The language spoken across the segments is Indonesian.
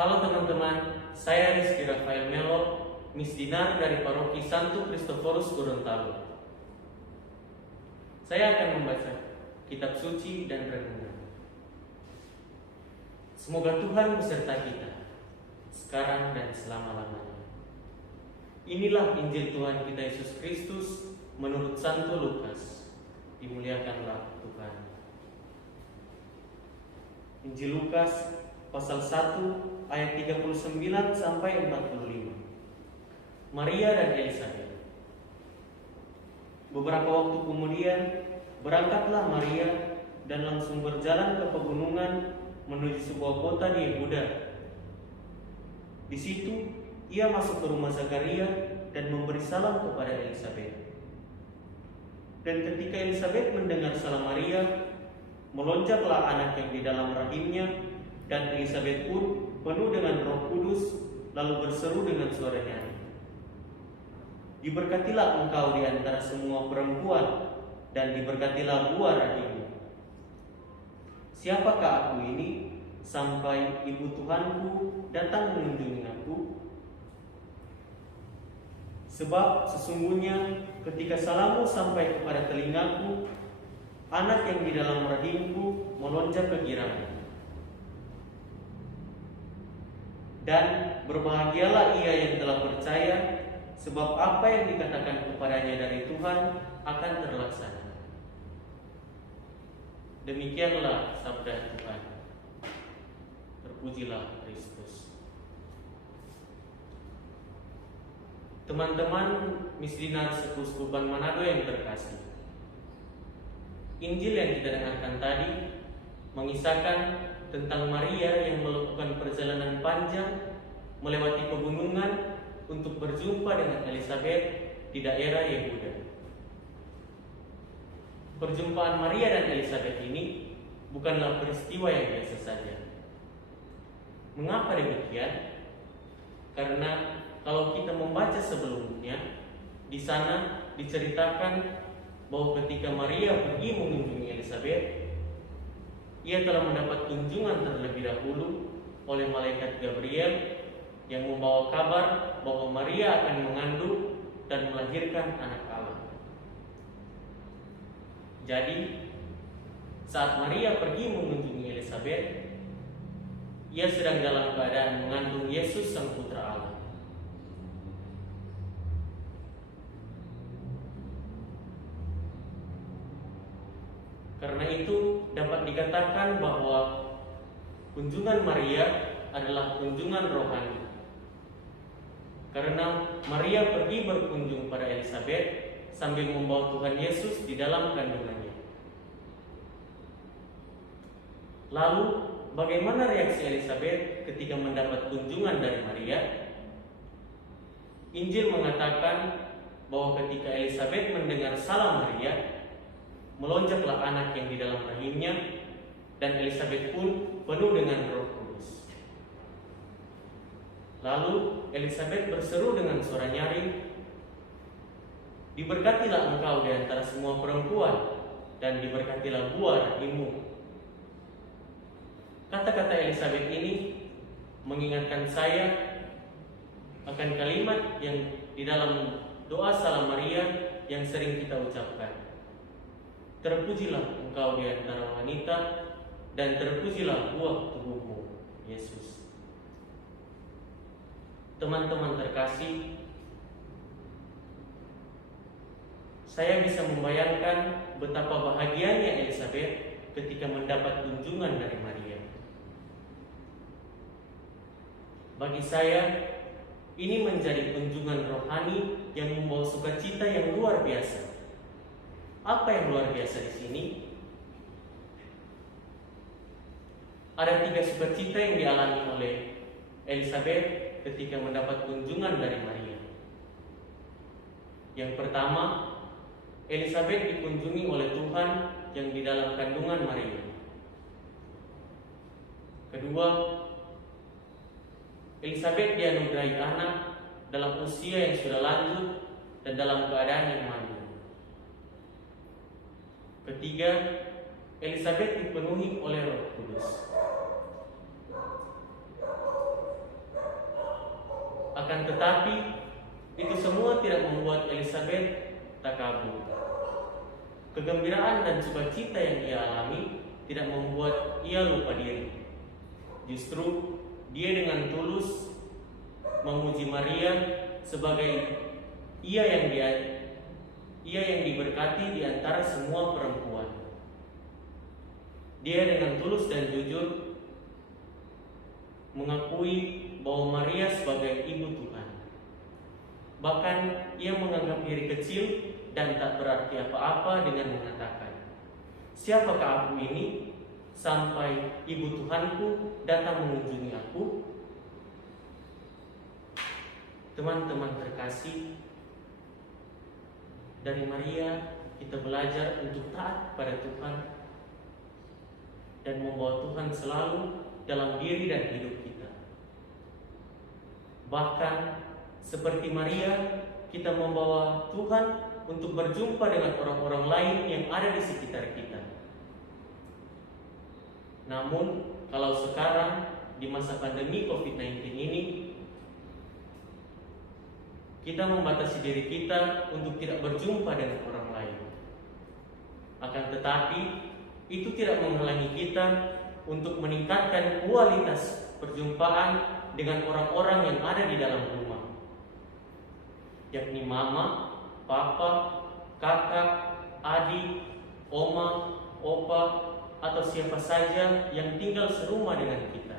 Halo teman-teman, saya Rizky Rafael Melo, misdinar dari Paroki Santo Kristoforus Gorontalo. Saya akan membaca kitab suci dan renungan. Semoga Tuhan beserta kita, sekarang dan selama-lamanya. Inilah Injil Tuhan kita Yesus Kristus menurut Santo Lukas. Dimuliakanlah Tuhan. Injil Lukas pasal 1 ayat 39 sampai 45. Maria dan Elisabet. Beberapa waktu kemudian berangkatlah Maria dan langsung berjalan ke pegunungan menuju sebuah kota di Yehuda. Di situ ia masuk ke rumah Zakaria dan memberi salam kepada Elisabet. Dan ketika Elisabet mendengar salam Maria, melonjaklah anak yang di dalam rahimnya, dan Elisabet pun penuh dengan Roh Kudus, lalu berseru dengan suara nyaring, "Diberkatilah engkau di antara semua perempuan, dan diberkatilah buah rahimmu. Siapakah aku ini, sampai ibu Tuhanku datang mengunjungi aku? Sebab sesungguhnya ketika salammu sampai kepada telingaku, anak yang di dalam rahimku melonjak kegirangku. Dan berbahagialah ia yang telah percaya, sebab apa yang dikatakan kepadanya dari Tuhan akan terlaksana." Demikianlah sabda Tuhan. Terpujilah Kristus. Teman-teman misdinar Sekuskupan Manado yang terkasih, Injil yang kita dengarkan tadi mengisahkan tentang Maria yang melakukan perjalanan panjang melewati pegunungan untuk berjumpa dengan Elisabet di daerah Yehuda. Perjumpaan Maria dan Elisabet ini bukanlah peristiwa yang biasa saja. Mengapa demikian? Karena kalau kita membaca sebelumnya, di sana diceritakan bahwa ketika Maria pergi mengunjungi Elisabet, ia telah mendapat kunjungan terlebih dahulu oleh malaikat Gabriel yang membawa kabar bahwa Maria akan mengandung dan melahirkan anak Allah. Jadi, saat Maria pergi mengunjungi Elisabet, ia sedang dalam keadaan mengandung Yesus Sang Putra Allah. Karena itu dapat dikatakan bahwa kunjungan Maria adalah kunjungan rohani. Karena Maria pergi berkunjung pada Elisabet sambil membawa Tuhan Yesus di dalam kandungannya. Lalu bagaimana reaksi Elisabet ketika mendapat kunjungan dari Maria? Injil mengatakan bahwa ketika Elisabet mendengar salam Maria, melonjaklah anak yang di dalam rahimnya, dan Elisabet pun penuh dengan Roh Kudus. Lalu Elisabet berseru dengan suara nyaring, "Diberkatilah engkau di antara semua perempuan, dan diberkatilah buah rahimmu." Kata-kata Elisabet ini mengingatkan saya akan kalimat yang di dalam doa salam Maria yang sering kita ucapkan. "Terpujilah engkau di antara wanita, dan terpujilah buah tubuhmu, Yesus." Teman-teman terkasih, saya bisa membayangkan betapa bahagianya Elisabet ketika mendapat kunjungan dari Maria. Bagi saya, ini menjadi kunjungan rohani yang membawa sukacita yang luar biasa. Apa yang luar biasa di sini? Ada 3 sukacita yang dialami oleh Elisabet ketika mendapat kunjungan dari Maria. Yang pertama, Elisabet dikunjungi oleh Tuhan yang di dalam kandungan Maria. Kedua, Elisabet dianugerahi anak dalam usia yang sudah lanjut dan dalam keadaan yang mandul. Ketiga, Elisabet dipenuhi oleh Roh Kudus. tetapi itu semua tidak membuat Elizabeth takabur. Kegembiraan dan sukacita yang ia alami tidak membuat ia lupa diri. Justru dia dengan tulus memuji Maria sebagai ia yang diberkati di antara semua perempuan. Dia dengan tulus dan jujur mengakui bahwa Maria sebagai ibu Tuhan. Bahkan ia menganggap diri kecil dan tak berarti apa-apa dengan mengatakan, "Siapakah aku ini sampai ibu Tuhanku datang mengunjungi aku?" Teman-teman terkasih, dari Maria kita belajar untuk taat pada Tuhan dan membawa Tuhan selalu dalam diri dan hidup kita. Bahkan seperti Maria, kita membawa Tuhan untuk berjumpa dengan orang-orang lain yang ada di sekitar kita. Namun, kalau sekarang di masa pandemi COVID-19 ini, kita membatasi diri kita untuk tidak berjumpa dengan orang lain. Akan tetapi, itu tidak menghalangi kita untuk meningkatkan kualitas perjumpaan dengan orang-orang yang ada di dalam rumah, yakni mama, papa, kakak, adik, oma, opa, atau siapa saja yang tinggal serumah dengan kita.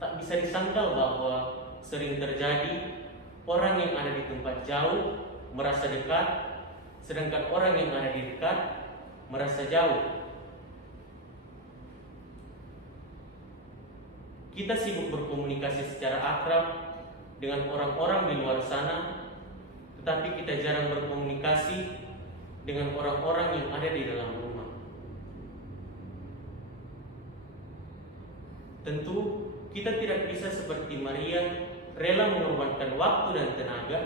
Tak bisa disangkal bahwa sering terjadi orang yang ada di tempat jauh merasa dekat, sedangkan orang yang ada di dekat merasa jauh. Kita sibuk berkomunikasi secara akrab dengan orang-orang di luar sana, tetapi kita jarang berkomunikasi dengan orang-orang yang ada di dalam rumah. Tentu kita tidak bisa seperti Maria rela mengorbankan waktu dan tenaga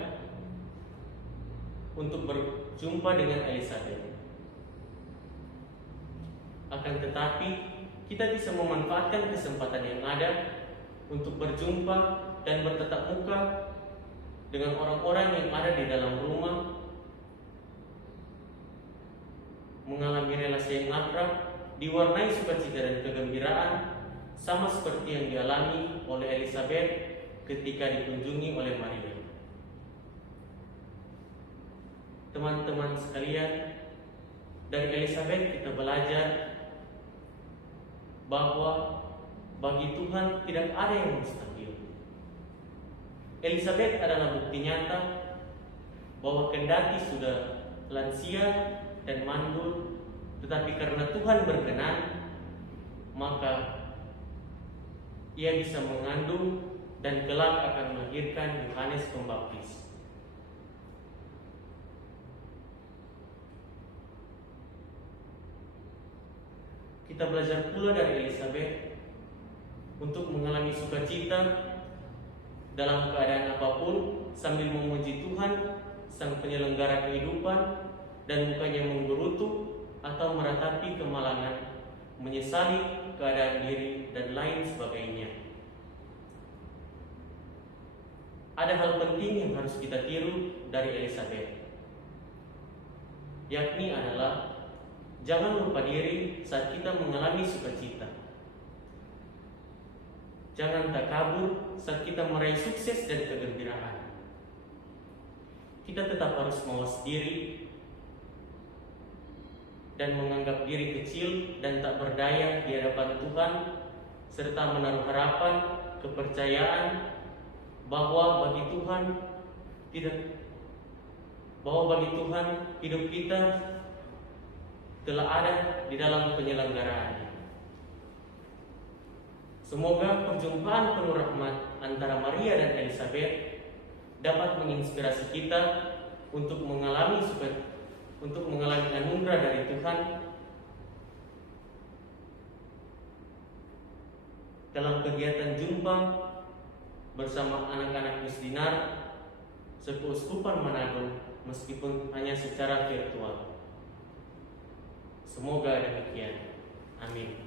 untuk berjumpa dengan Elizabeth. Akan tetapi, kita bisa memanfaatkan kesempatan yang ada untuk berjumpa dan bertatap muka dengan orang-orang yang ada di dalam rumah, mengalami relasi yang akrab, diwarnai sukacita dan kegembiraan, sama seperti yang dialami oleh Elizabeth ketika dikunjungi oleh Maria. Teman-teman sekalian, dari Elizabeth kita belajar bahwa bagi Tuhan tidak ada yang mustahil. Elizabeth adalah bukti nyata bahwa kendati sudah lansia dan mandul, tetapi karena Tuhan berkenan, maka ia bisa mengandung dan kelak akan melahirkan Yohanes Pembaptis. Kita belajar pula dari Elizabeth untuk mengalami sukacita dalam keadaan apapun sambil memuji Tuhan, Sang Penyelenggara kehidupan, dan bukannya menggerutu atau meratapi kemalangan, menyesali keadaan diri, dan lain sebagainya. Ada hal penting yang harus kita tiru dari Elizabeth, yakni adalah jangan lupa diri saat kita mengalami sukacita. Jangan takabur saat kita meraih sukses dan kegembiraan. Kita tetap harus mawas diri dan menganggap diri kecil dan tak berdaya di hadapan Tuhan, serta menaruh harapan, kepercayaan bahwa bagi Tuhan hidup kita telah ada di dalam penyelenggaraannya. Semoga perjumpaan penuh rahmat antara Maria dan Elizabeth dapat menginspirasi kita untuk mengalami anugerah dari Tuhan dalam kegiatan jumpa bersama anak-anak Misdinar Sekeuskupan Manado, meskipun hanya secara virtual. Semoga demikian. Amin.